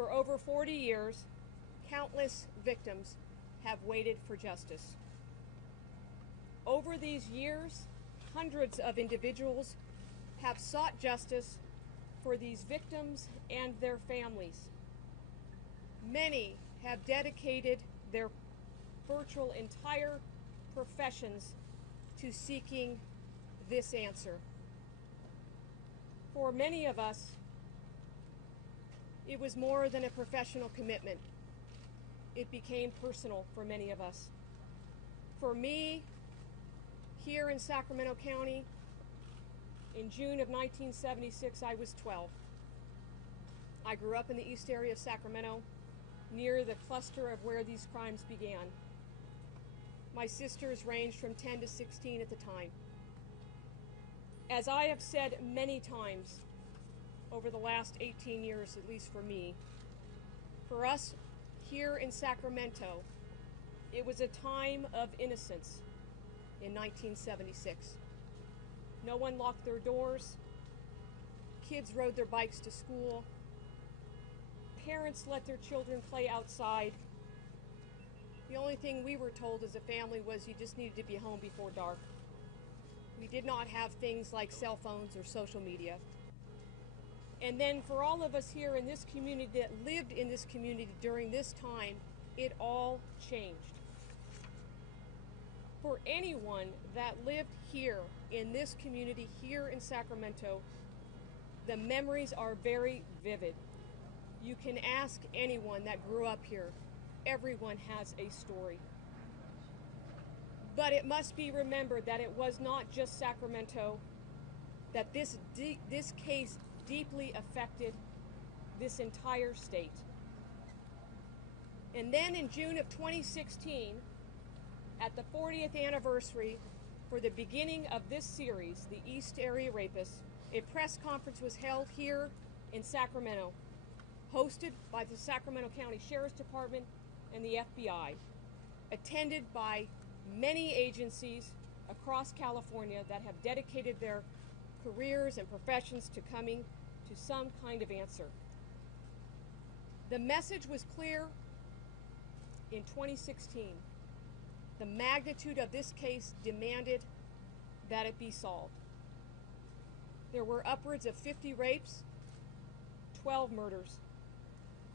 For over 40 years, countless victims have waited for justice. Over these years, hundreds of individuals have sought justice for these victims and their families. Many have dedicated their virtual entire professions to seeking this answer. For many of us, it was more than a professional commitment. It became personal for many of us. For me, here in Sacramento County, in June of 1976, I was 12. I grew up in the east area of Sacramento, near the cluster of where these crimes began. My sisters ranged from 10 to 16 at the time. As I have said many times over the last 18 years, at least for me, for us here in Sacramento, it was a time of innocence in 1976. No one locked their doors. Kids rode their bikes to school. Parents let their children play outside. The only thing we were told as a family was you just needed to be home before dark. We did not have things like cell phones or social media. And then for all of us here in this community that lived in this community during this time, it all changed. For anyone that lived here in this community, here in Sacramento, the memories are very vivid. You can ask anyone that grew up here. Everyone has a story. But it must be remembered that it was not just Sacramento, that this case deeply affected this entire state. And then in June of 2016, at the 40th anniversary for the beginning of this series, The East Area Rapists, a press conference was held here in Sacramento, hosted by the Sacramento County Sheriff's Department and the FBI, attended by many agencies across California that have dedicated their careers and professions to coming to some kind of answer. The message was clear in 2016. The magnitude of this case demanded that it be solved. There were upwards of 50 rapes, 12 murders,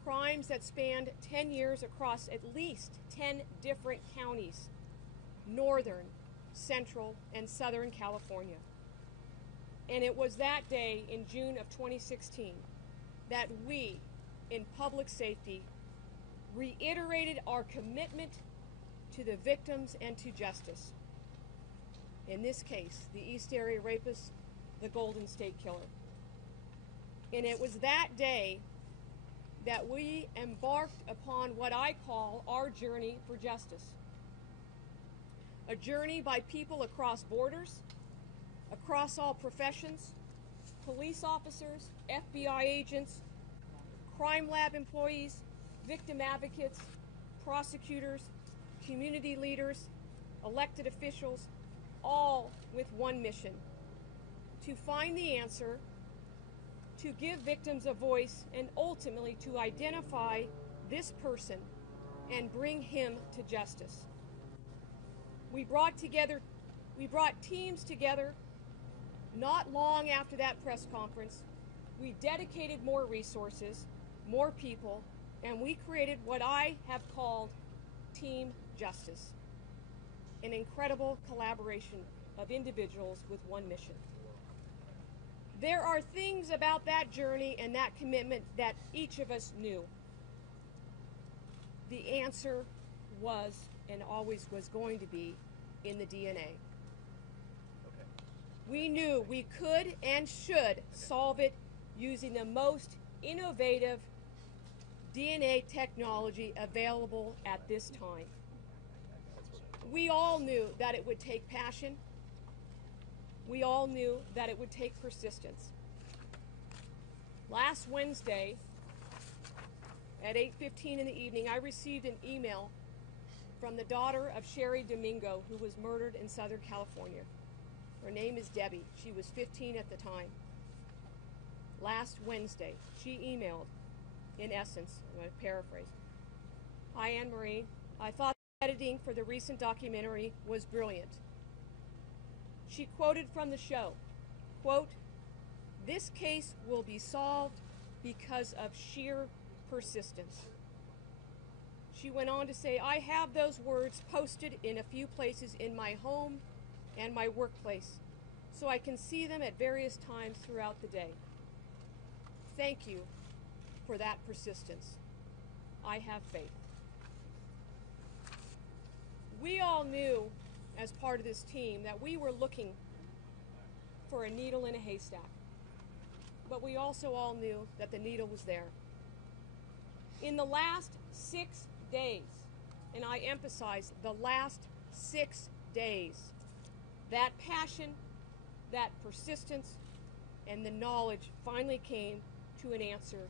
crimes that spanned 10 years across at least 10 different counties, northern, central, and southern California. And it was that day in June of 2016 that we, in public safety, reiterated our commitment to the victims and to justice. In this case, the East Area Rapist, the Golden State Killer. And it was that day that we embarked upon what I call our journey for justice. A journey by people across borders, across all professions, police officers, FBI agents, crime lab employees, victim advocates, prosecutors, community leaders, elected officials, all with one mission: to find the answer, to give victims a voice, and ultimately to identify this person and bring him to justice. We brought teams together not long after that press conference. We dedicated more resources, more people, and we created what I have called Team Justice, an incredible collaboration of individuals with one mission. There are things about that journey and that commitment that each of us knew. The answer was, and always was going to be, in the DNA. Okay. We knew we could and should solve it using the most innovative DNA technology available at this time. We all knew that it would take passion. We all knew that it would take persistence. Last Wednesday at 8:15 in the evening, I received an email from the daughter of Sherry Domingo, who was murdered in Southern California. Her name is Debbie. She was 15 at the time. Last Wednesday, she emailed in essence. I'm going to paraphrase. Hi, Anne-Marie. I thought the editing for the recent documentary was brilliant. She quoted from the show, quote, "This case will be solved because of sheer persistence." She went on to say, "I have those words posted in a few places in my home and my workplace, so I can see them at various times throughout the day. Thank you for that persistence. I have faith." We all knew, as part of this team, that we were looking for a needle in a haystack. But we also all knew that the needle was there. In the last 6 days, and I emphasize the last 6 days, that passion, that persistence, and the knowledge finally came to an answer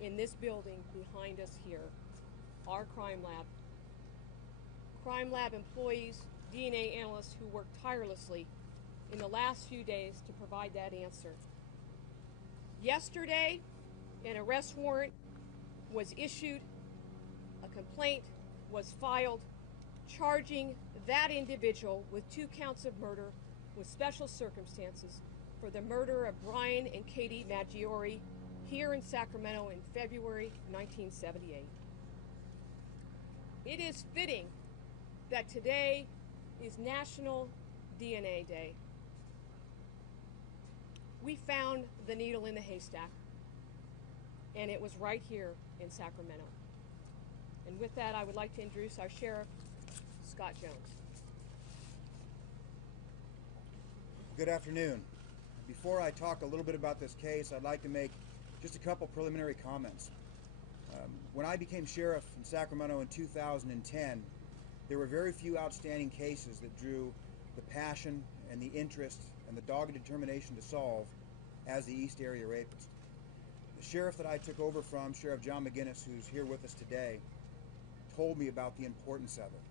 in this building behind us here, our crime lab. Crime lab employees, DNA analysts who worked tirelessly in the last few days to provide that answer. Yesterday, an arrest warrant was issued, a complaint was filed, charging that individual with 2 counts of murder with special circumstances for the murder of Brian and Katie Maggiore here in Sacramento in February 1978. It is fitting that today is National DNA Day. We found the needle in the haystack, and it was right here in Sacramento. And with that, I would like to introduce our Sheriff, Scott Jones. Good afternoon. Before I talk a little bit about this case, I'd like to make just a couple preliminary comments. When I became sheriff in Sacramento in 2010, there were very few outstanding cases that drew the passion and the interest and the dogged determination to solve as the East Area Rapist. The sheriff that I took over from, Sheriff John McGinnis, who's here with us today, told me about the importance of it.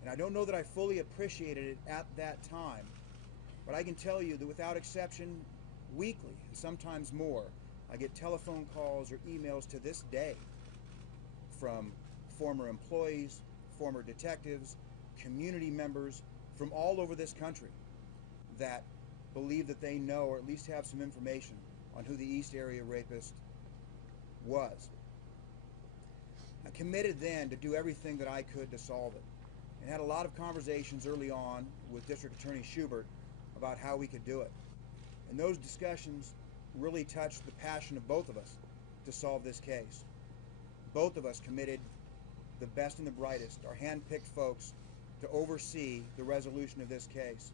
And I don't know that I fully appreciated it at that time, but I can tell you that without exception, weekly, and sometimes more, I get telephone calls or emails to this day from former employees, former detectives, community members from all over this country that believe that they know or at least have some information on who the East Area Rapist was. I committed then to do everything that I could to solve it, and had a lot of conversations early on with District Attorney Schubert about how we could do it. And those discussions really touched the passion of both of us to solve this case. Both of us committed the best and the brightest, our hand-picked folks, to oversee the resolution of this case,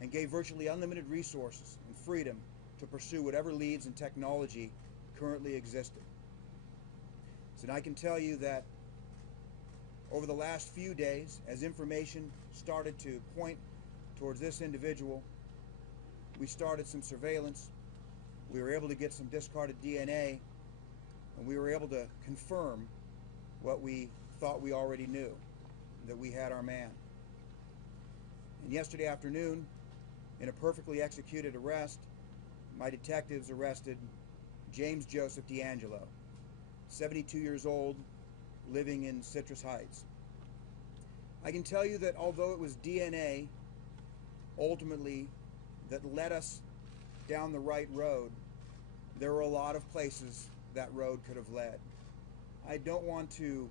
and gave virtually unlimited resources and freedom to pursue whatever leads and technology currently existed. So I can tell you that over the last few days, as information started to point towards this individual, we started some surveillance. We were able to get some discarded DNA, and we were able to confirm what we thought we already knew, that we had our man. And yesterday afternoon, in a perfectly executed arrest, my detectives arrested James Joseph Diangelo, 72 years old, living in Citrus Heights. I can tell you that although it was DNA, ultimately, that led us down the right road, there were a lot of places that road could have led. I don't want to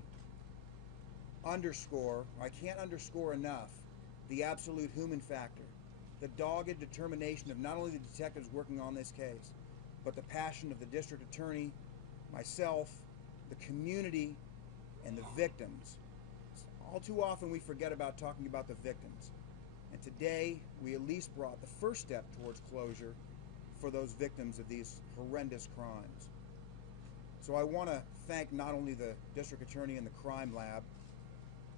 underscore, I can't underscore enough, the absolute human factor, the dogged determination of not only the detectives working on this case, but the passion of the district attorney, myself, the community, and the victims. All too often we forget about talking about the victims. And today we at least brought the first step towards closure for those victims of these horrendous crimes. So I want to thank not only the district attorney and the crime lab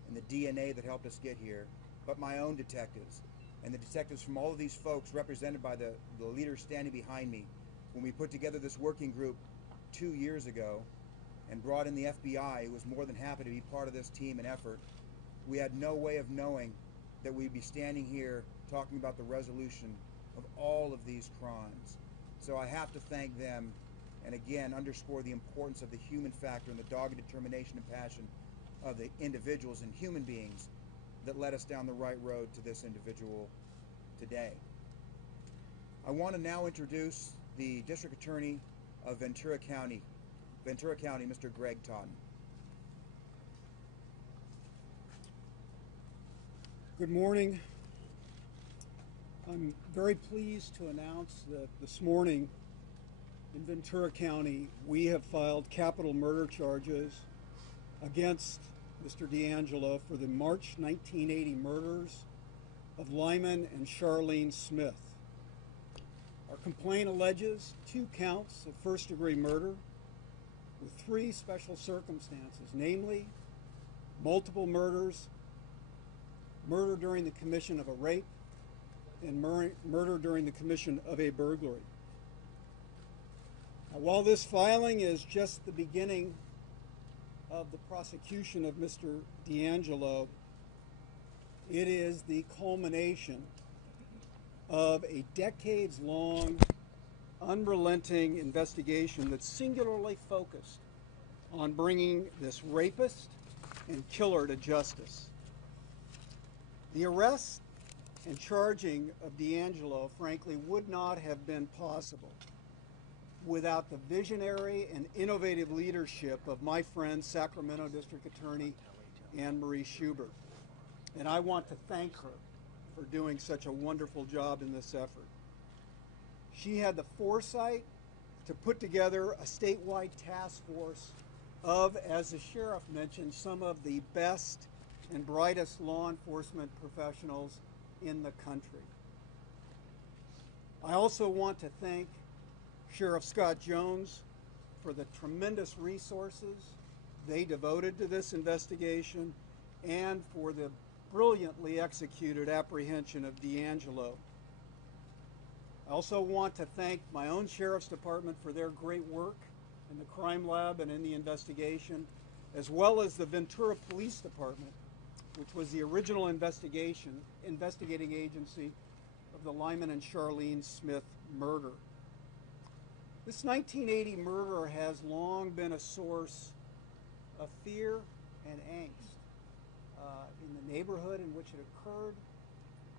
and the DNA that helped us get here, but my own detectives and the detectives from all of these folks represented by the leaders standing behind me when we put together this working group 2 years ago and brought in the FBI, who was more than happy to be part of this team and effort. We had no way of knowing that we'd be standing here talking about the resolution of all of these crimes. So I have to thank them and again underscore the importance of the human factor and the dogged determination and passion of the individuals and human beings that led us down the right road to this individual today. I want to now introduce the District Attorney of Ventura County, Mr. Greg Totten. Good morning. I'm very pleased to announce that this morning in Ventura County we have filed capital murder charges against Mr. Diangelo for the March 1980 murders of Lyman and Charlene Smith. Our complaint alleges 2 counts of first-degree murder with 3 special circumstances, namely multiple murders, murder during the commission of a rape, and murder during the commission of a burglary. Now, while this filing is just the beginning of the prosecution of Mr. Diangelo, it is the culmination of a decades-long, unrelenting investigation that's singularly focused on bringing this rapist and killer to justice. The arrest and charging of Diangelo, frankly, would not have been possible without the visionary and innovative leadership of my friend, Sacramento District Attorney Anne Marie Schubert. And I want to thank her for doing such a wonderful job in this effort. She had the foresight to put together a statewide task force of, as the sheriff mentioned, some of the best and brightest law enforcement professionals in the country. I also want to thank Sheriff Scott Jones for the tremendous resources they devoted to this investigation and for the brilliantly executed apprehension of Diangelo. I also want to thank my own Sheriff's Department for their great work in the crime lab and in the investigation, as well as the Ventura Police Department, which was the original investigating agency of the Lyman and Charlene Smith murder. This 1980 murder has long been a source of fear and angst in the neighborhood in which it occurred,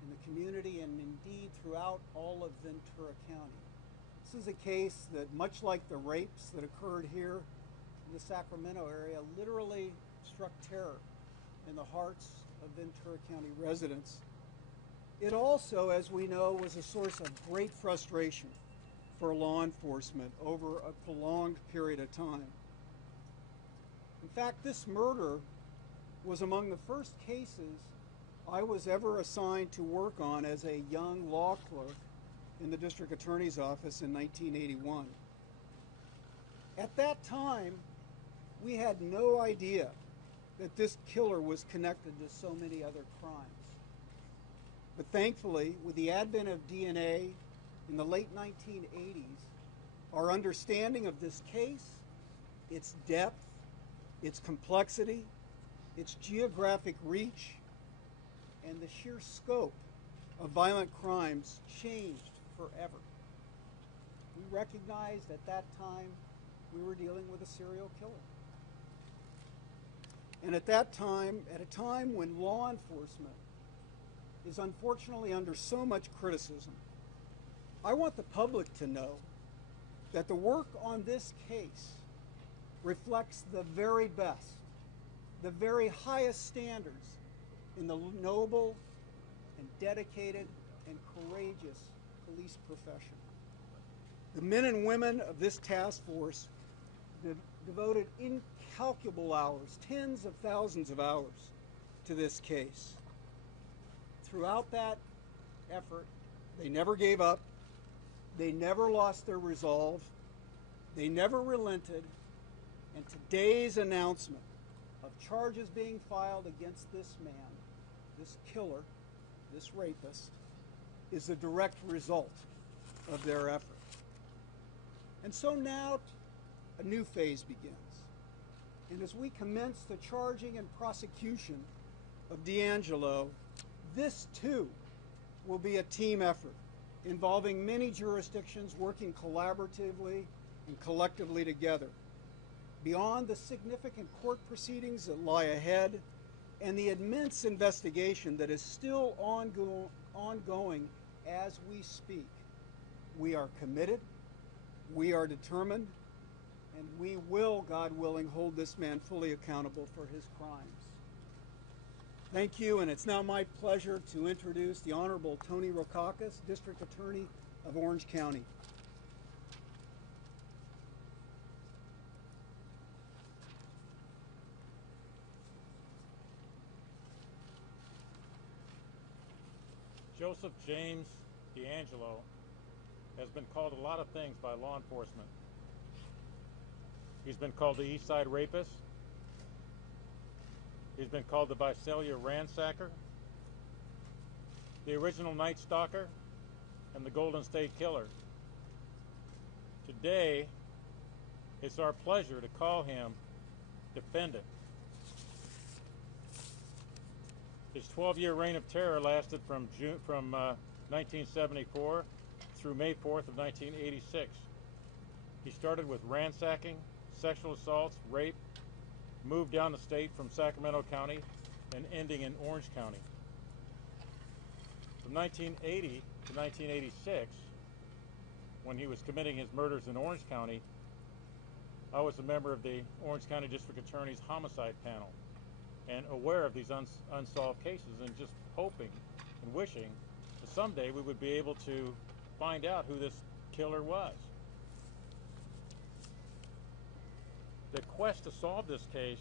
in the community, and indeed throughout all of Ventura County. This is a case that, much like the rapes that occurred here in the Sacramento area, literally struck terror in the hearts of Ventura County residents. It also, as we know, was a source of great frustration for law enforcement over a prolonged period of time. In fact, this murder was among the first cases I was ever assigned to work on as a young law clerk in the District Attorney's Office in 1981. At that time, we had no idea that this killer was connected to so many other crimes. But thankfully, with the advent of DNA in the late 1980s, our understanding of this case, its depth, its complexity, its geographic reach, and the sheer scope of violent crimes changed forever. We recognized at that time we were dealing with a serial killer. And at that time, at a time when law enforcement is unfortunately under so much criticism, I want the public to know that the work on this case reflects the very best, the very highest standards in the noble and dedicated and courageous police profession. The men and women of this task force devoted incalculable hours, tens of thousands of hours, to this case. Throughout that effort, they never gave up, they never lost their resolve, they never relented, and today's announcement of charges being filed against this man, this killer, this rapist, is the direct result of their effort. And so now a new phase begins. And as we commence the charging and prosecution of Diangelo, this too will be a team effort involving many jurisdictions working collaboratively and collectively together. Beyond the significant court proceedings that lie ahead and the immense investigation that is still ongoing as we speak, we are committed, we are determined, and we will, God willing, hold this man fully accountable for his crimes. Thank you, and it's now my pleasure to introduce the Honorable Tony Rokakis, District Attorney of Orange County. Joseph James Diangelo has been called a lot of things by law enforcement. He's been called the East Side Rapist. He's been called the Visalia Ransacker, the original Night Stalker, and the Golden State Killer. Today, it's our pleasure to call him defendant. His 12-year reign of terror lasted from 1974 through May 4th of 1986. He started with ransacking, sexual assaults, rape, moved down the state from Sacramento County and ending in Orange County. From 1980 to 1986, when he was committing his murders in Orange County, I was a member of the Orange County District Attorney's homicide panel and aware of these unsolved cases, and just hoping and wishing that someday we would be able to find out who this killer was. The quest to solve this case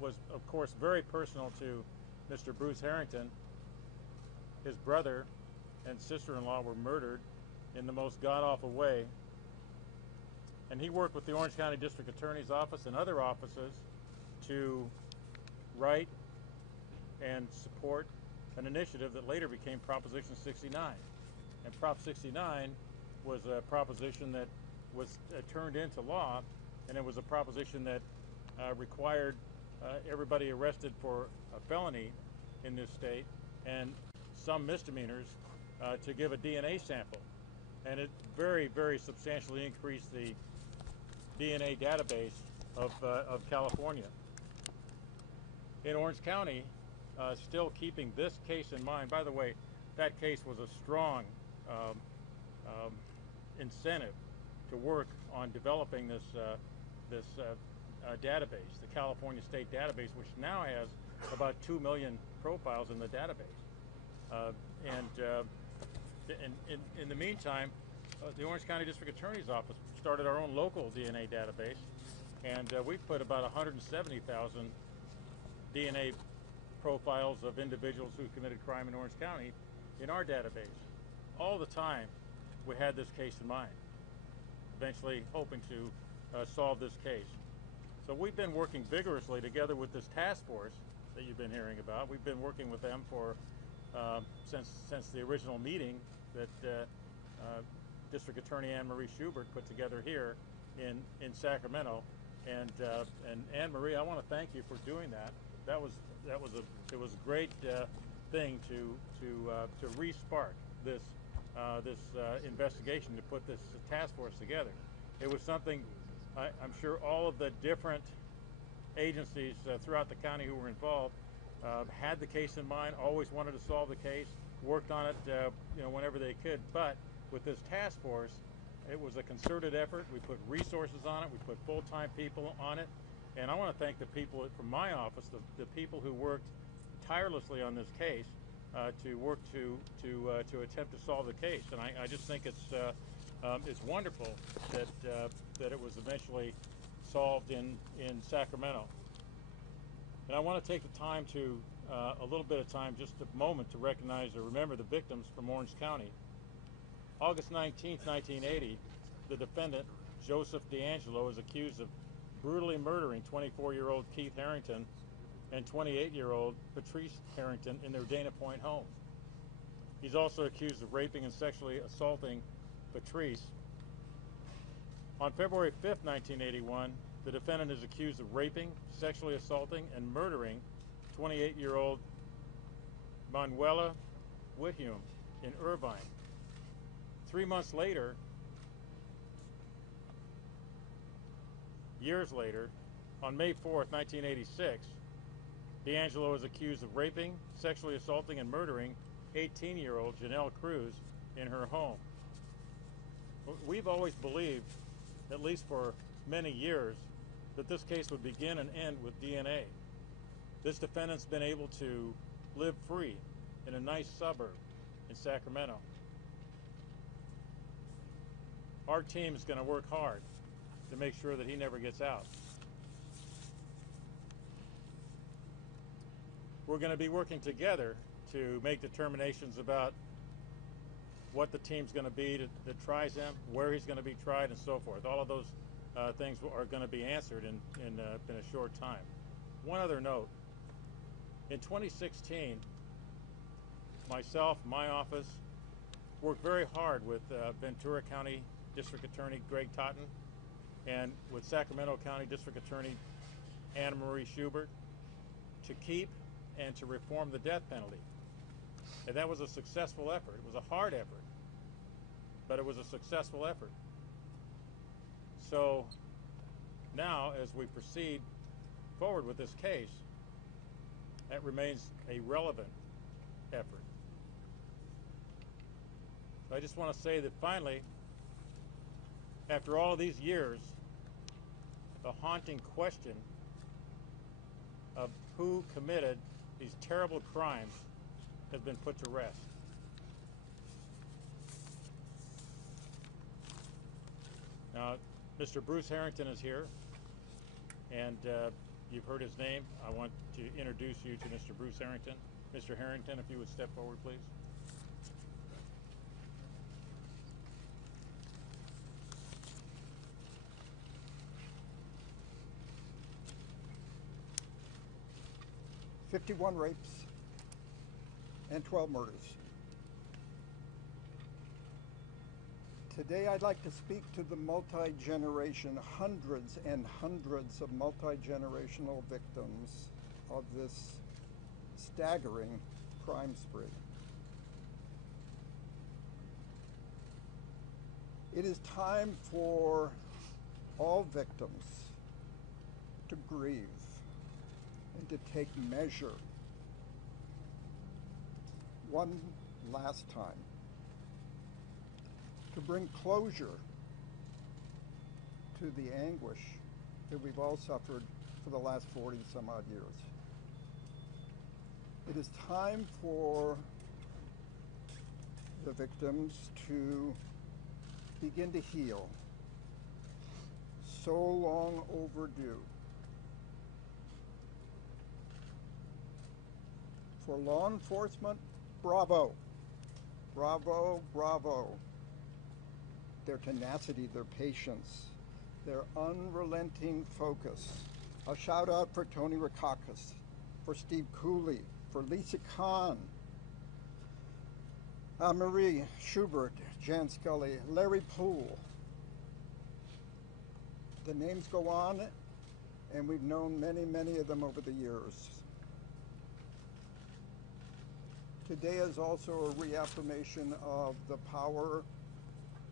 was, of course, very personal to Mr. Bruce Harrington. His brother and sister-in-law were murdered in the most god-awful way, and he worked with the Orange County District Attorney's Office and other offices to write and support an initiative that later became Proposition 69. And Prop 69 was a proposition that was turned into law, and it was a proposition that required everybody arrested for a felony in this state and some misdemeanors to give a DNA sample. And it very, very substantially increased the DNA database of California. In Orange County, still keeping this case in mind, by the way, that case was a strong incentive to work on developing this database, the California State Database, which now has about 2 million profiles in the database. In the meantime, the Orange County District Attorney's Office started our own local DNA database, and we've put about 170,000 DNA profiles of individuals who committed crime in Orange County in our database. All the time, we had this case in mind, eventually hoping to solve this case. So we've been working vigorously together with this task force that you've been hearing about. We've been working with them for since the original meeting that District Attorney Anne Marie Schubert put together here in Sacramento. And Anne Marie, I want to thank you for doing that. It was a great thing to re-spark this investigation, to put this task force together. It was something I'm sure all of the different agencies throughout the county who were involved had the case in mind, always wanted to solve the case, worked on it whenever they could. But with this task force, it was a concerted effort. We put resources on it, we put full-time people on it, and I want to thank the people from my office, the people who worked tirelessly on this case to work to attempt to solve the case. And I just think it's wonderful that it was eventually solved in Sacramento. And I want to take the time to a little bit of time, just a moment, to recognize or remember the victims from Orange County. August 19th, 1980, the defendant, Joseph Diangelo, is accused of brutally murdering 24-year-old Keith Harrington and 28-year-old Patrice Harrington in their Dana Point home. He's also accused of raping and sexually assaulting Patrice. On February 5th, 1981, the defendant is accused of raping, sexually assaulting, and murdering 28-year-old Manuela Whithume in Irvine. 3 months later, years later, on May 4th, 1986, Diangelo is accused of raping, sexually assaulting, and murdering 18-year-old Janelle Cruz in her home. We've always believed, at least for many years, that this case would begin and end with DNA. This defendant's been able to live free in a nice suburb in Sacramento. Our team is going to work hard to make sure that he never gets out. We're going to be working together to make determinations about what the team's going to be that tries him, where he's going to be tried, and so forth. All of those things are going to be answered in a short time. One other note. In 2016, myself, my office, worked very hard with Ventura County District Attorney Greg Totten and with Sacramento County District Attorney Anna Marie Schubert to keep and to reform the death penalty. And that was a successful effort. It was a hard effort, but it was a successful effort. So now, as we proceed forward with this case, that remains a relevant effort. I just want to say that finally, after all of these years, the haunting question of who committed these terrible crimes has been put to rest. Now, Mr. Bruce Harrington is here, and you've heard his name. I want to introduce you to Mr. Bruce Harrington. Mr. Harrington, if you would step forward, please. "51 rapes and 12 murders. Today I'd like to speak to the multi-generation, hundreds and hundreds of multi-generational victims of this staggering crime spree. It is time for all victims to grieve and to take measure one last time, to bring closure to the anguish that we've all suffered for the last 40 some odd years. It is time for the victims to begin to heal, so long overdue. For law enforcement, bravo, bravo, bravo. Their tenacity, their patience, their unrelenting focus. A shout out for Tony Rakakis, for Steve Cooley, for Lisa Kahn, Marie Schubert, Jan Scully, Larry Poole. The names go on, and we've known many, many of them over the years. Today is also a reaffirmation of the power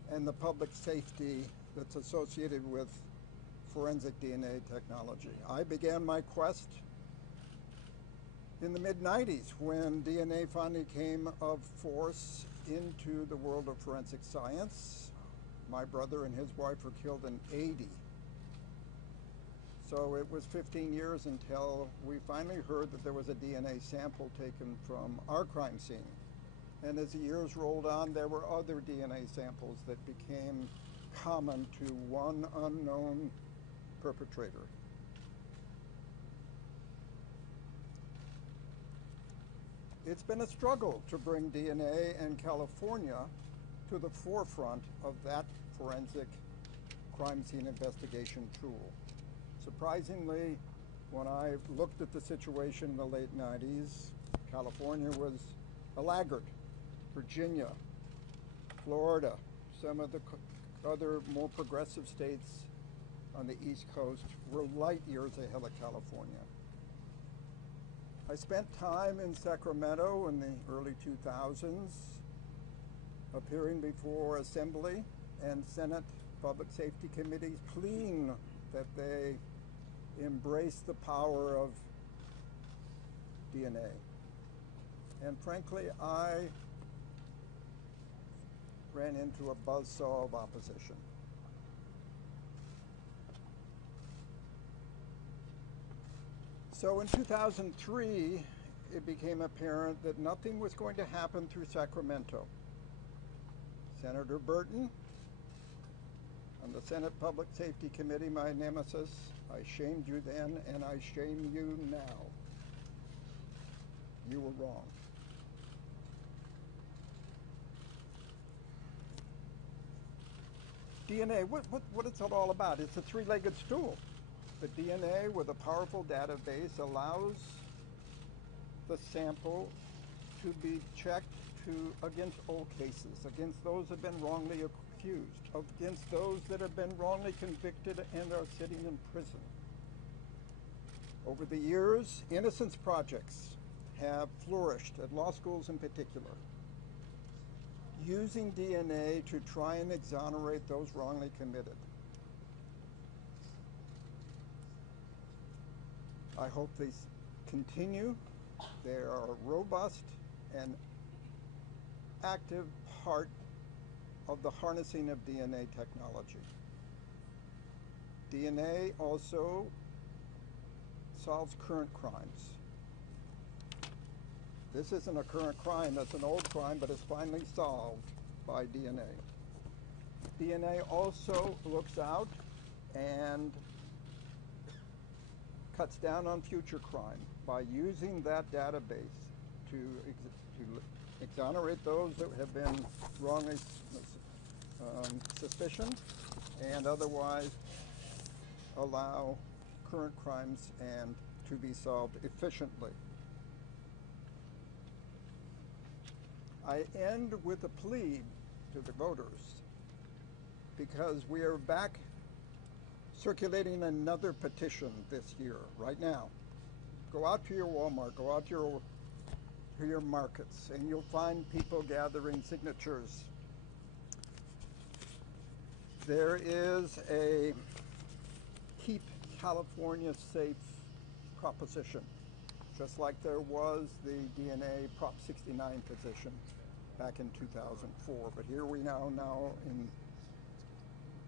and the public safety that's associated with forensic DNA technology. I began my quest in the mid-90s when DNA finally came of force into the world of forensic science. My brother and his wife were killed in '80. So it was 15 years until we finally heard that there was a DNA sample taken from our crime scene. And as the years rolled on, there were other DNA samples that became common to one unknown perpetrator. It's been a struggle to bring DNA in California to the forefront of that forensic crime scene investigation tool. Surprisingly, when I looked at the situation in the late 90s, California was a laggard. Virginia, Florida, some of the other more progressive states on the East Coast were light years ahead of California. I spent time in Sacramento in the early 2000s, appearing before Assembly and Senate Public Safety Committees, pleading that they embrace the power of DNA. And frankly, I ran into a buzzsaw of opposition. So in 2003, it became apparent that nothing was going to happen through Sacramento. Senator Burton, on the Senate Public Safety Committee, my nemesis, I shamed you then and I shame you now. You were wrong. DNA, what is it all about? It's a three-legged stool. The DNA with a powerful database allows the sample to be checked against old cases, against those that have been wrongly accused, against those that have been wrongly convicted and are sitting in prison. Over the years, innocence projects have flourished at law schools in particular, using DNA to try and exonerate those wrongly committed. I hope they continue. They are a robust and active part of the harnessing of DNA technology. DNA also solves current crimes. This isn't a current crime, that's an old crime, but it's finally solved by DNA. DNA also looks out and cuts down on future crime by using that database to exonerate those that have been wrongly suspicioned and otherwise allow current crimes and to be solved efficiently. I end with a plea to the voters because we are back circulating another petition this year, right now. Go out to your Walmart, go out to your markets, and you'll find people gathering signatures. There is a Keep California Safe proposition, just like there was the DNA Prop 69 petition back in 2004. But here we now in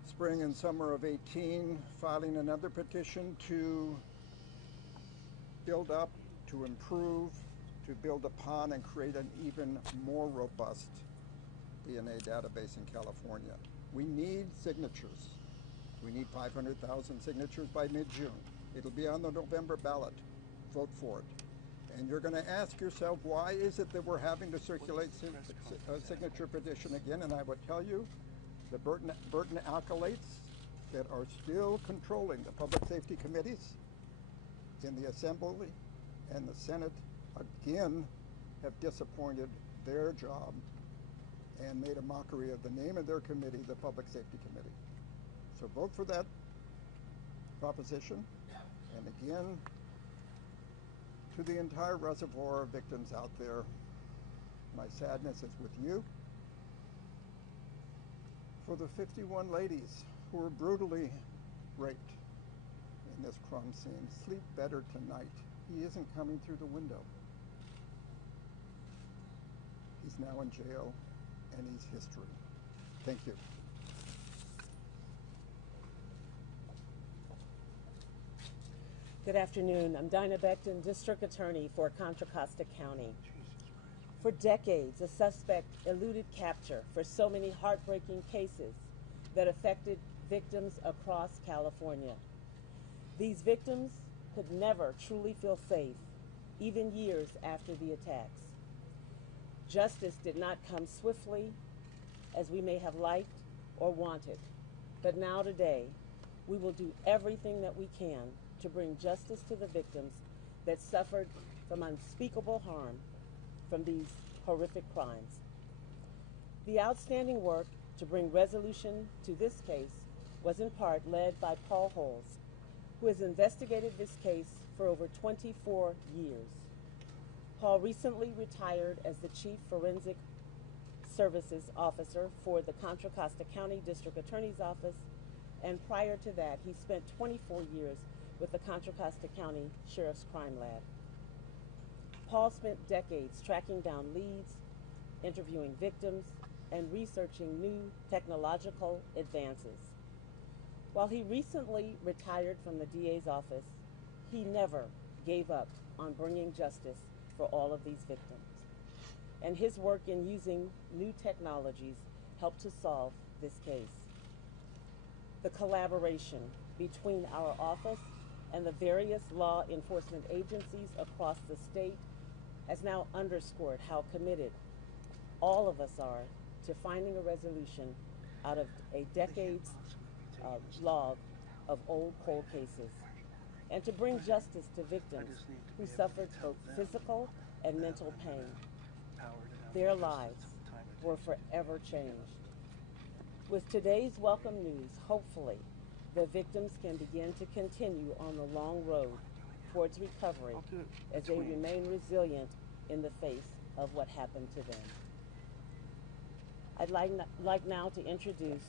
spring and summer of 18, filing another petition to build up, to improve, to build upon and create an even more robust DNA database in California. We need signatures. We need 500,000 signatures by mid-June. It'll be on the November ballot. Vote for it. And you're going to ask yourself, why is it that we're having to circulate a signature petition again? And I would tell you, the Burton acolytes that are still controlling the public safety committees in the Assembly and the Senate again have disappointed their job and made a mockery of the name of their committee, the Public Safety Committee. So vote for that proposition. And again, to the entire reservoir of victims out there, my sadness is with you. For the 51 ladies who were brutally raped in this crime scene, sleep better tonight. He isn't coming through the window. He's now in jail, and he's history. Thank you. Good afternoon. I'm Dinah Becton, District Attorney for Contra Costa County. For decades, a suspect eluded capture for so many heartbreaking cases that affected victims across California. These victims could never truly feel safe, even years after the attacks. Justice did not come swiftly as we may have liked or wanted, but now today, we will do everything that we can to bring justice to the victims that suffered from unspeakable harm from these horrific crimes. The outstanding work to bring resolution to this case was in part led by Paul Holes, who has investigated this case for over 24 years. Paul recently retired as the Chief Forensic Services Officer for the Contra Costa County District Attorney's Office and prior to that, he spent 24 years with the Contra Costa County Sheriff's Crime Lab. Paul spent decades tracking down leads, interviewing victims, and researching new technological advances. While he recently retired from the DA's office, he never gave up on bringing justice for all of these victims. And his work in using new technologies helped to solve this case. The collaboration between our office and the various law enforcement agencies across the state has now underscored how committed all of us are to finding a resolution out of a decade's log of old cold cases, and to bring justice to victims who suffered both physical and mental pain. Their lives were forever changed. With today's welcome news, hopefully, the victims can begin to continue on the long road towards recovery as they remain resilient in the face of what happened to them. I'd like now to introduce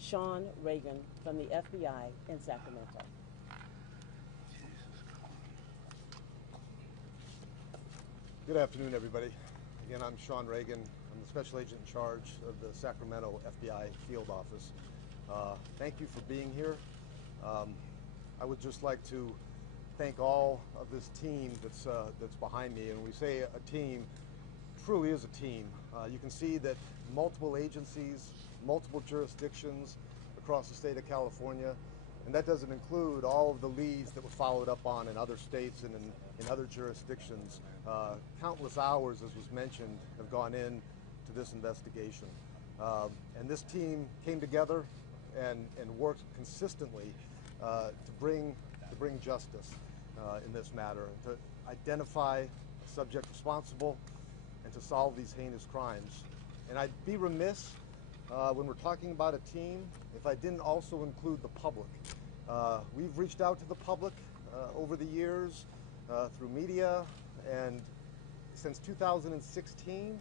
Sean Reagan from the FBI in Sacramento. Good afternoon, everybody. Again, I'm Sean Reagan. I'm the special agent in charge of the Sacramento FBI field office. Thank you for being here. I would just like to thank all of this team that's behind me. And when we say a team, truly is a team. You can see that multiple agencies, multiple jurisdictions across the state of California, and that doesn't include all of the leads that were followed up on in other states and in other jurisdictions. Countless hours, as was mentioned, have gone into this investigation. And this team came together and worked consistently to bring justice in this matter, to identify the subject responsible and to solve these heinous crimes. And I'd be remiss when we're talking about a team if I didn't also include the public. We've reached out to the public over the years through media, and since 2016,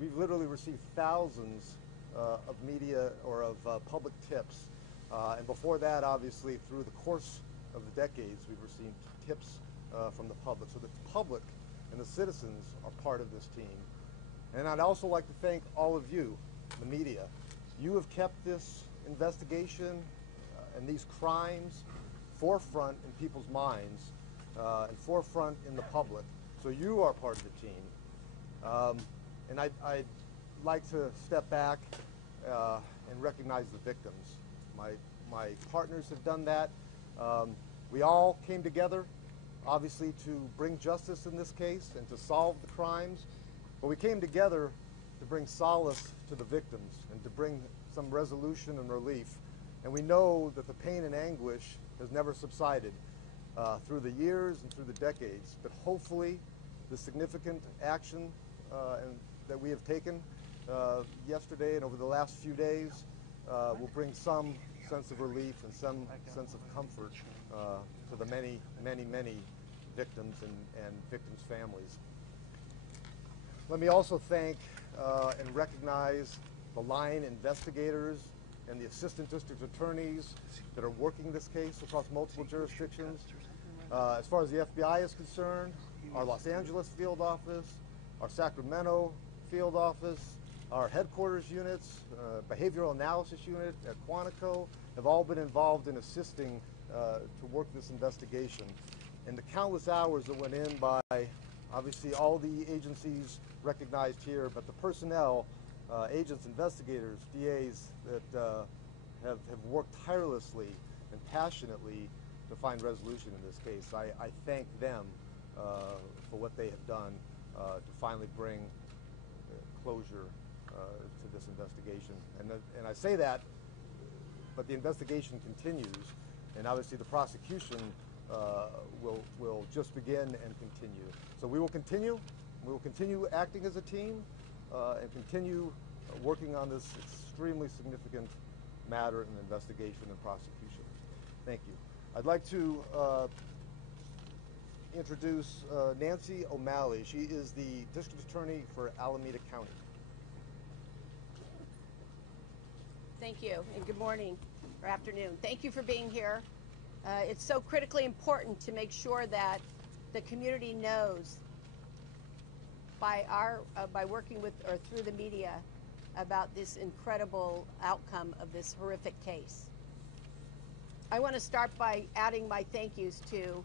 we've literally received thousands of media or of public tips. And before that, obviously, through the course of the decades, we've received tips from the public. So the public and the citizens are part of this team. And I'd also like to thank all of you, the media. You have kept this investigation and these crimes forefront in people's minds and forefront in the public. So you are part of the team. And I'd like to step back and recognize the victims. My partners have done that. We all came together, obviously, to bring justice in this case and to solve the crimes. But we came together to bring solace to the victims and to bring some resolution and relief. And we know that the pain and anguish has never subsided through the years and through the decades. But hopefully, the significant action that we have taken yesterday and over the last few days will bring some sense of relief and some sense of comfort to the many, many, many victims and victims' families. Let me also thank and recognize the line investigators and the assistant district attorneys that are working this case across multiple jurisdictions. As far as the FBI is concerned, our Los Angeles field office, our Sacramento field office, our headquarters units, behavioral analysis unit at Quantico have all been involved in assisting to work this investigation. And the countless hours that went in by, obviously, all the agencies recognized here, but the personnel, agents, investigators, DAs that have worked tirelessly and passionately to find resolution in this case. I thank them for what they have done to finally bring closure to this investigation. And I say that, but the investigation continues, and obviously the prosecution will just begin and continue. So we will continue acting as a team and continue working on this extremely significant matter in investigation and prosecution. Thank you. I'd like to introduce Nancy O'Malley. She is the district attorney for Alameda County. Thank you, and good morning. or afternoon. Thank you for being here. It's so critically important to make sure that the community knows by working with or through the media about this incredible outcome of this horrific case. I want to start by adding my thank yous to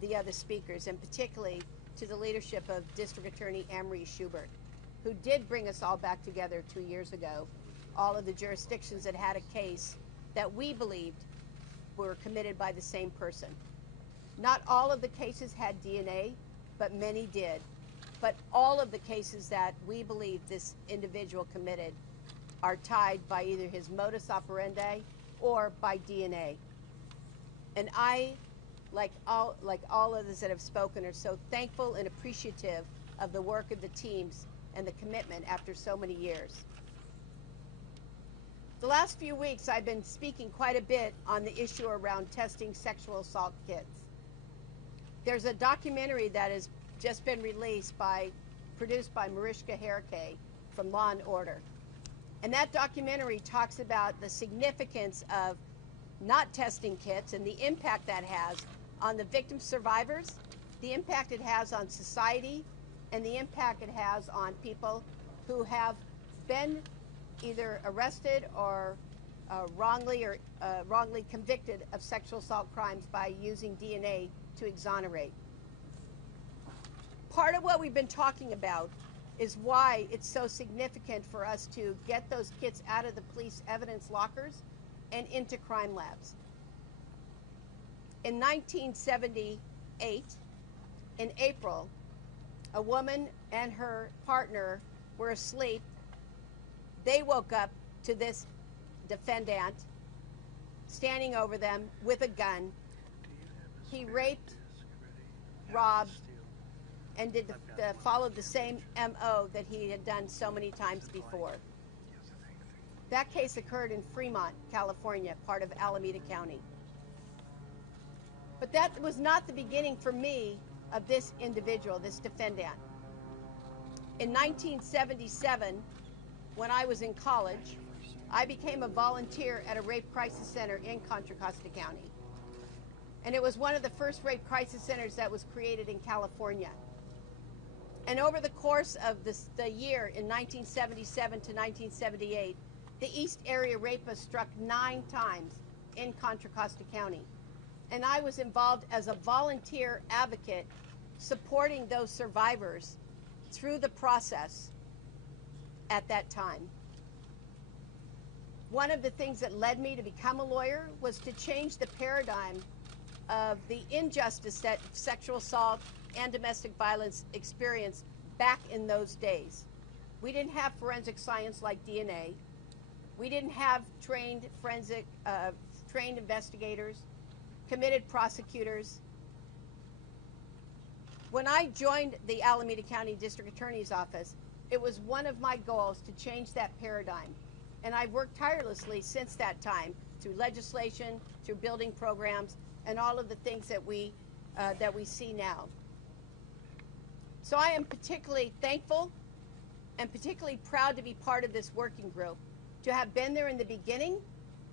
the other speakers, and particularly to the leadership of District Attorney Amory Schubert, who did bring us all back together 2 years ago, all of the jurisdictions that had a case that we believed were committed by the same person. Not all of the cases had DNA, but many did. But all of the cases that we believe this individual committed are tied by either his modus operandi or by DNA. And I, like all others that have spoken, are so thankful and appreciative of the work of the teams and the commitment after so many years. The last few weeks, I've been speaking quite a bit on the issue around testing sexual assault kits. There's a documentary that has just been produced by Mariska Hargitay from Law and Order. And that documentary talks about the significance of not testing kits and the impact that has on the victim survivors, the impact it has on society, and the impact it has on people who have been either arrested or wrongly convicted of sexual assault crimes by using DNA to exonerate. Part of what we've been talking about is why it's so significant for us to get those kits out of the police evidence lockers and into crime labs. In 1978, in April, a woman and her partner were asleep. They woke up to this defendant standing over them with a gun. He raped, robbed, and followed the same MO that he had done so many times before. That case occurred in Fremont, California, part of Alameda County. But that was not the beginning for me of this individual, this defendant. In 1977, when I was in college, I became a volunteer at a rape crisis center in Contra Costa County. And it was one of the first rape crisis centers that was created in California. And over the course of the year in 1977 to 1978, the East Area Rapist struck 9 times in Contra Costa County. And I was involved as a volunteer advocate supporting those survivors through the process at that time. One of the things that led me to become a lawyer was to change the paradigm of the injustice that sexual assault and domestic violence experienced back in those days. We didn't have forensic science like DNA. We didn't have trained investigators, committed prosecutors. When I joined the Alameda County District Attorney's Office, it was one of my goals to change that paradigm. And I've worked tirelessly since that time through legislation, through building programs, and all of the things that we see now. So I am particularly thankful and particularly proud to be part of this working group, to have been there in the beginning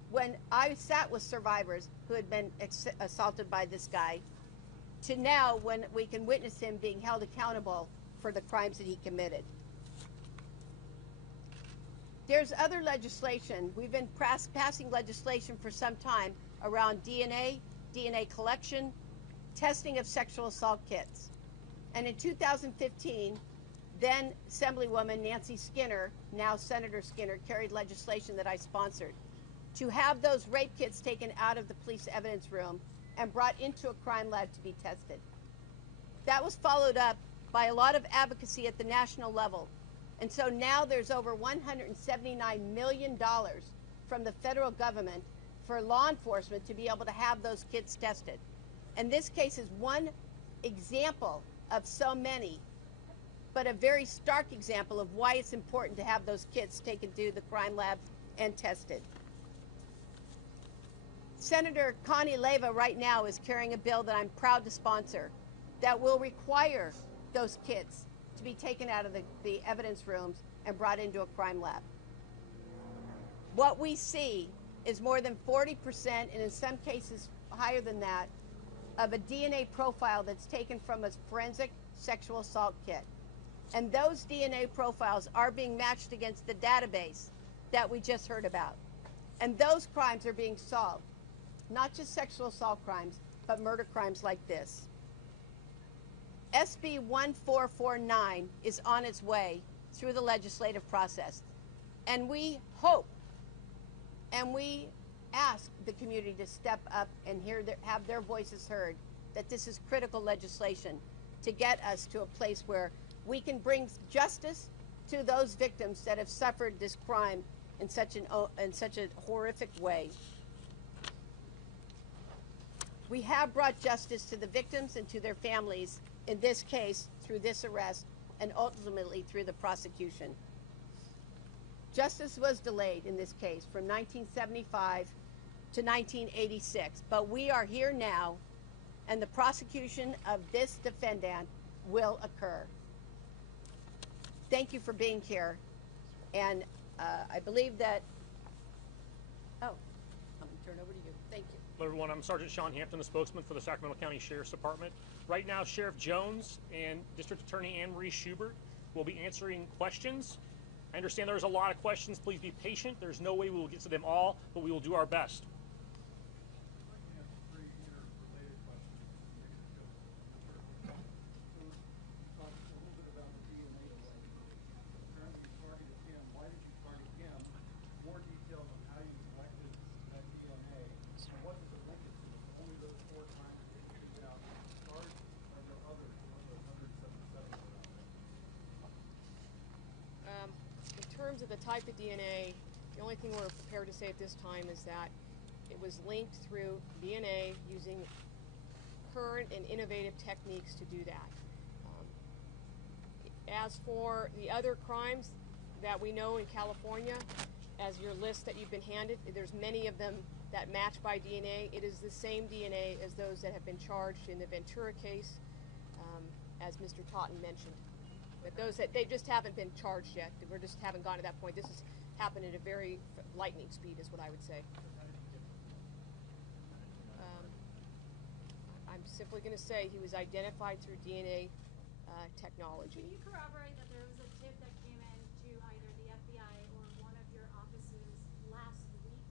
when I sat with survivors who had been assaulted by this guy, to now when we can witness him being held accountable for the crimes that he committed. There's other legislation. We've been passing legislation for some time around DNA collection, testing of sexual assault kits. And in 2015, then Assemblywoman Nancy Skinner, now Senator Skinner, carried legislation that I sponsored to have those rape kits taken out of the police evidence room and brought into a crime lab to be tested. That was followed up by a lot of advocacy at the national level. And so now there's over $179 million from the federal government for law enforcement to be able to have those kits tested. And this case is one example of so many, but a very stark example of why it's important to have those kits taken to the crime lab and tested. Senator Connie Leyva right now is carrying a bill that I'm proud to sponsor that will require those kits to be taken out of the evidence rooms and brought into a crime lab. What we see is more than 40%, and in some cases higher than that, of a DNA profile that's taken from a forensic sexual assault kit. And those DNA profiles are being matched against the database that we just heard about. And those crimes are being solved. Not just sexual assault crimes, but murder crimes like this. SB 1449 is on its way through the legislative process. And we hope and we ask the community to step up and have their voices heard, that this is critical legislation to get us to a place where we can bring justice to those victims that have suffered this crime in such a horrific way. We have brought justice to the victims and to their families, in this case, through this arrest, and ultimately through the prosecution. Justice was delayed in this case from 1975 to 1986, but we are here now, and the prosecution of this defendant will occur. Thank you for being here, and I believe that, I'm going to turn over to you. Thank you. Hello everyone, I'm Sergeant Sean Hampton, the spokesman for the Sacramento County Sheriff's Department. Right now, Sheriff Jones and District Attorney Anne Marie Schubert will be answering questions. I understand there's a lot of questions. Please be patient. There's no way we will get to them all, but we will do our best. In terms of the type of DNA, the only thing we're prepared to say at this time is that it was linked through DNA using current and innovative techniques to do that. As for the other crimes that we know in California, as your list that you've been handed, there's many of them that match by DNA. It is the same DNA as those that have been charged in the Ventura case, as Mr. Totten mentioned. But those that they just haven't been charged yet. We just haven't gone to that point. This has happened at a very lightning speed, is what I would say. I'm simply going to say he was identified through DNA technology. Can you corroborate that there was a tip that came in to either the FBI or one of your offices last week?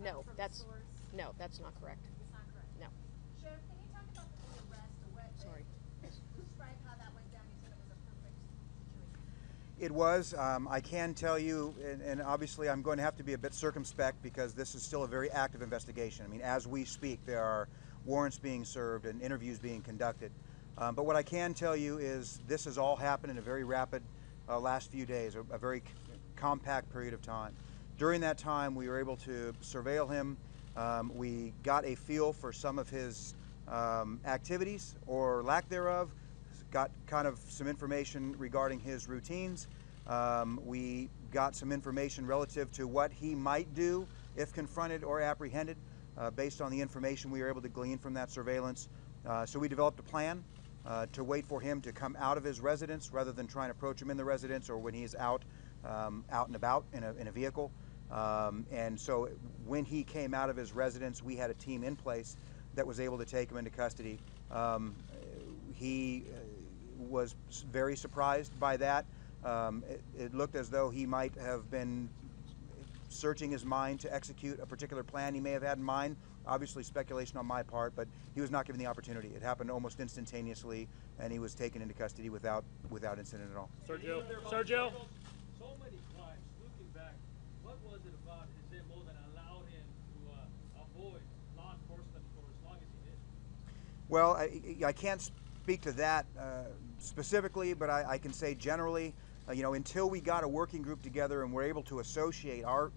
No, from that's a source? no, that's not correct. It's not correct. No. Sheriff, can you talk about the arrest? Sorry. Describe how that went down. You said it was a perfect situation. It was. I can tell you, and obviously I'm going to have to be a bit circumspect because this is still a very active investigation. I mean, as we speak, there are warrants being served and interviews being conducted. But what I can tell you is this has all happened in a very rapid last few days, a very compact period of time. During that time, we were able to surveil him. We got a feel for some of his activities or lack thereof, got kind of some information regarding his routines. We got some information relative to what he might do if confronted or apprehended based on the information we were able to glean from that surveillance. So we developed a plan to wait for him to come out of his residence rather than trying to approach him in the residence or when he's out and about in a vehicle. And so when he came out of his residence, we had a team in place that was able to take him into custody. He was very surprised by that. It looked as though he might have been searching his mind to execute a particular plan he may have had in mind. Obviously speculation on my part, but he was not given the opportunity. It happened almost instantaneously, and he was taken into custody without incident at all. Sergio? So many crimes. Looking back, what was it about his MO that allowed him to avoid law enforcement for as long as he did? Well, I can't speak to that specifically, but I can say generally, until we got a working group together and were able to associate our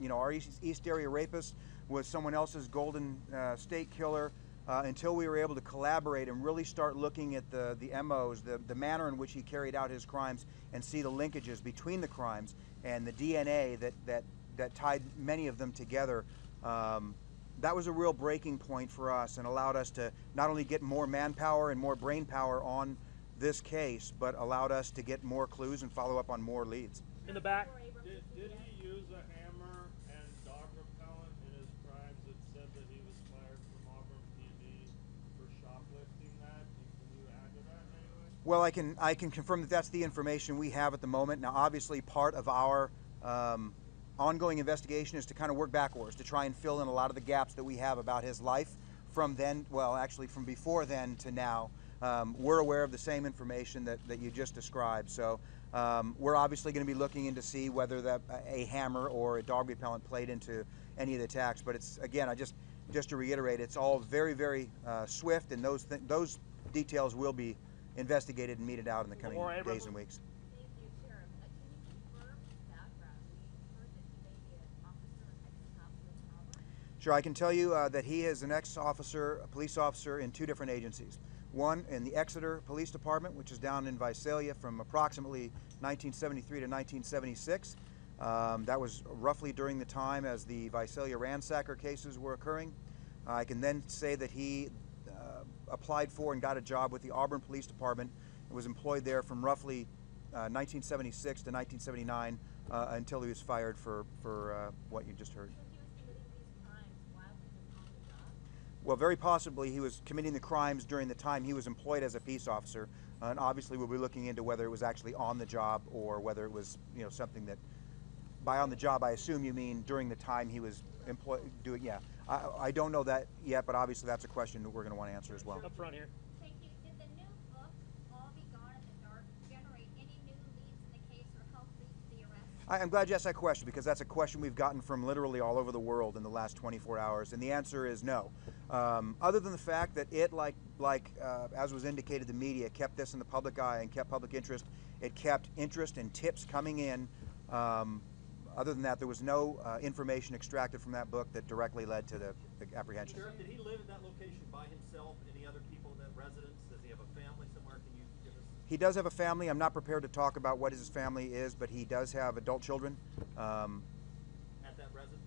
East Area rapist with someone else's Golden State killer, until we were able to collaborate and really start looking at the MOs, the manner in which he carried out his crimes, and see the linkages between the crimes and the DNA that tied many of them together. That was a real breaking point for us and allowed us to not only get more manpower and more brain power on this case, but allowed us to get more clues and follow up on more leads. In the back. Did he use a hammer and dog repellent in his crime? Well, I can confirm that that's the information we have at the moment. Now, obviously, part of our ongoing investigation is to kind of work backwards to try and fill in a lot of the gaps that we have about his life from then, well, actually from before then to now. We're aware of the same information that you just described. So we're obviously going to be looking in to see whether that a hammer or a dog repellent played into any of the attacks. But it's, again, just to reiterate, it's all very, very swift, and those details will be investigated and meted out in the coming days and weeks. Thank you, Sheriff. Can you confirm his background? We heard that he may be an officer, ex-cop with Auburn. Sure, I can tell you that he is an ex-officer, a police officer in 2 different agencies. One in the Exeter Police Department, which is down in Visalia from approximately 1973 to 1976. That was roughly during the time as the Visalia ransacker cases were occurring. I can then say that he applied for and got a job with the Auburn Police Department and was employed there from roughly 1976 to 1979 until he was fired for what you just heard. So he was committing these crimes while he was on the job? Well, very possibly he was committing the crimes during the time he was employed as a peace officer, and obviously we'll be looking into whether it was actually on the job or whether it was, you know, something that, by on the job, I assume you mean during the time he was employed doing. Yeah, I don't know that yet, but obviously that's a question that we're going to want to answer as well. Up front here. Thank you. Did the new book, All Be Gone in the Dark, generate any new leads in the case or help lead to the arrest? I'm glad you asked that question, because that's a question we've gotten from literally all over the world in the last 24 hours, and the answer is no. Other than the fact that it, as was indicated, the media kept this in the public eye and kept public interest. It kept interest and tips coming in. Other than that, there was no information extracted from that book that directly led to the apprehension. Sheriff, did he live in that location by himself? Any other people in that residence? Does he have a family somewhere? Can you give us? He does have a family. I'm not prepared to talk about what his family is, but he does have adult children. At that residence?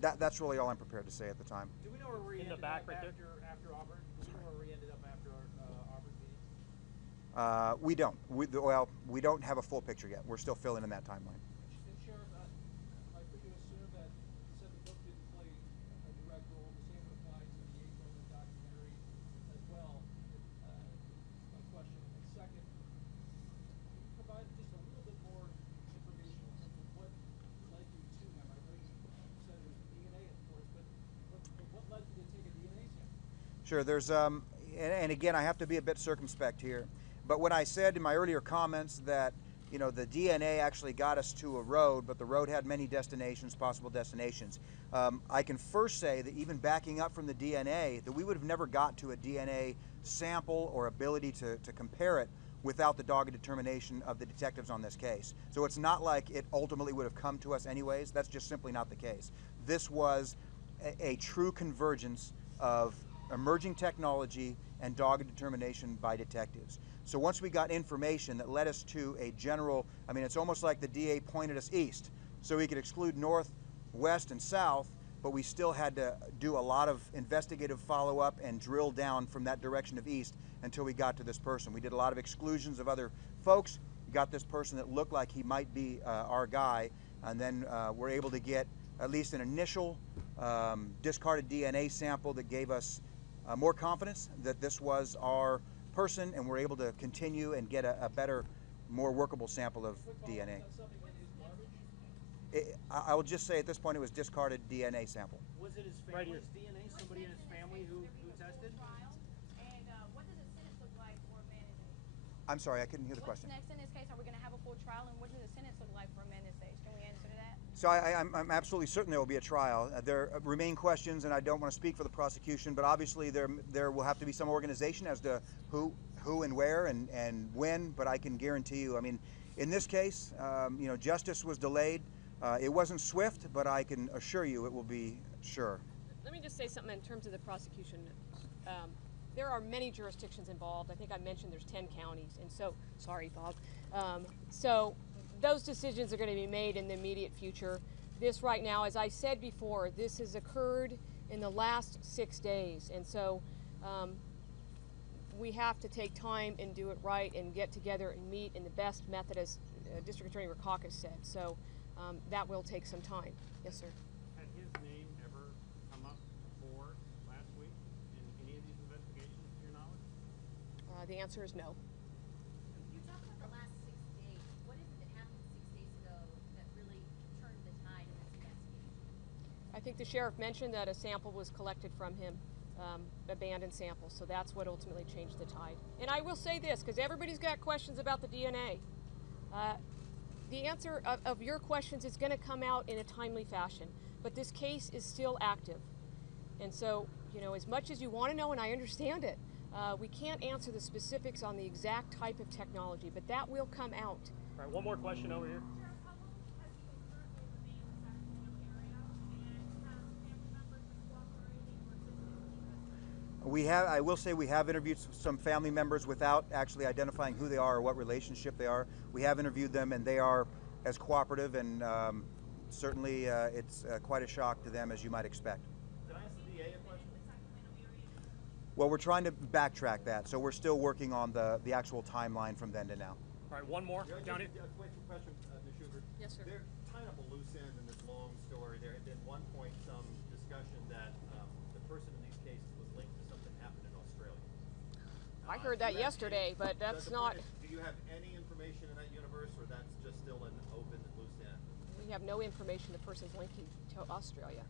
That's really all I'm prepared to say at the time. Do we know where we In the ended back up right there? after Auburn? Do we know where we ended up after our Auburn meeting? We don't. We don't have a full picture yet. We're still filling in that timeline. And Sheriff, I could you assume that you said the book didn't play a direct role? The same would apply to the 8-moment documentary as well. My question. And second, can you provide just a little bit more information in terms of what led you to him? I know you said it was DNA, of course, but what led you to take a DNA sample? Sure. There's and again, I have to be a bit circumspect here. But when I said in my earlier comments that, you know, the DNA actually got us to a road, but the road had many destinations, possible destinations. I can first say that even backing up from the DNA, that we would have never got to a DNA sample or ability to compare it without the dogged determination of the detectives on this case. So it's not like it ultimately would have come to us anyways. That's just simply not the case. This was a true convergence of emerging technology and dogged determination by detectives. So once we got information that led us to a general, I mean, it's almost like the DA pointed us east, so we could exclude north, west, and south, but we still had to do a lot of investigative follow-up and drill down from that direction of east until we got to this person. We did a lot of exclusions of other folks, got this person that looked like he might be our guy, and then we're able to get at least an initial discarded DNA sample that gave us more confidence that this was our person, and we're able to continue and get a better, more workable sample of DNA. I will just say at this point it was discarded DNA sample. Was it his Right family's here. DNA? Somebody in his family who tested? And what does the sentence look like for mandate? I'm sorry, I couldn't hear the What's question. next in this case? Are we going to have a full trial? And what does the sentence look like for a mandate stage? Can we answer to that? So I'm absolutely certain there will be a trial. There remain questions, and I don't want to speak for the prosecution, but obviously there will have to be some organization as to who and where and when, but I can guarantee you, I mean, in this case, you know, justice was delayed. It wasn't swift, but I can assure you it will be sure. Let me just say something in terms of the prosecution. There are many jurisdictions involved. I think I mentioned there's 10 counties, and so, sorry, Bob. So those decisions are going to be made in the immediate future. This right now, as I said before, this has occurred in the last 6 days, and so we have to take time and do it right and get together and meet in the best method, as District Attorney Rakakis said. So that will take some time. Yes, sir. Had his name ever come up before last week in any of these investigations, to your knowledge? The answer is no. think the sheriff mentioned that a sample was collected from him, abandoned sample, so that's what ultimately changed the tide. And I will say this, because everybody's got questions about the DNA. The answer of your questions is going to come out in a timely fashion, but this case is still active. And so, you know, as much as you want to know, and I understand it, we can't answer the specifics on the exact type of technology, but that will come out. All right, one more question over here. I will say we have interviewed some family members without actually identifying who they are or what relationship they are. We have interviewed them, and they are as cooperative, and certainly it's quite a shock to them, as you might expect. Can I ask the DA a question? Well, we're trying to backtrack that, so we're still working on the actual timeline from then to now. All right, one more down here. Quick question, Ms. Schubert. Yes, sir. They're tying up a loose end in this long story. There had been one point some discussion that the person in these cases was linked to something happened in Australia. I heard that yesterday, but that's not. Do you have any information in that universe, or that's just still an open and loose end? We have no information the person's linking to Australia.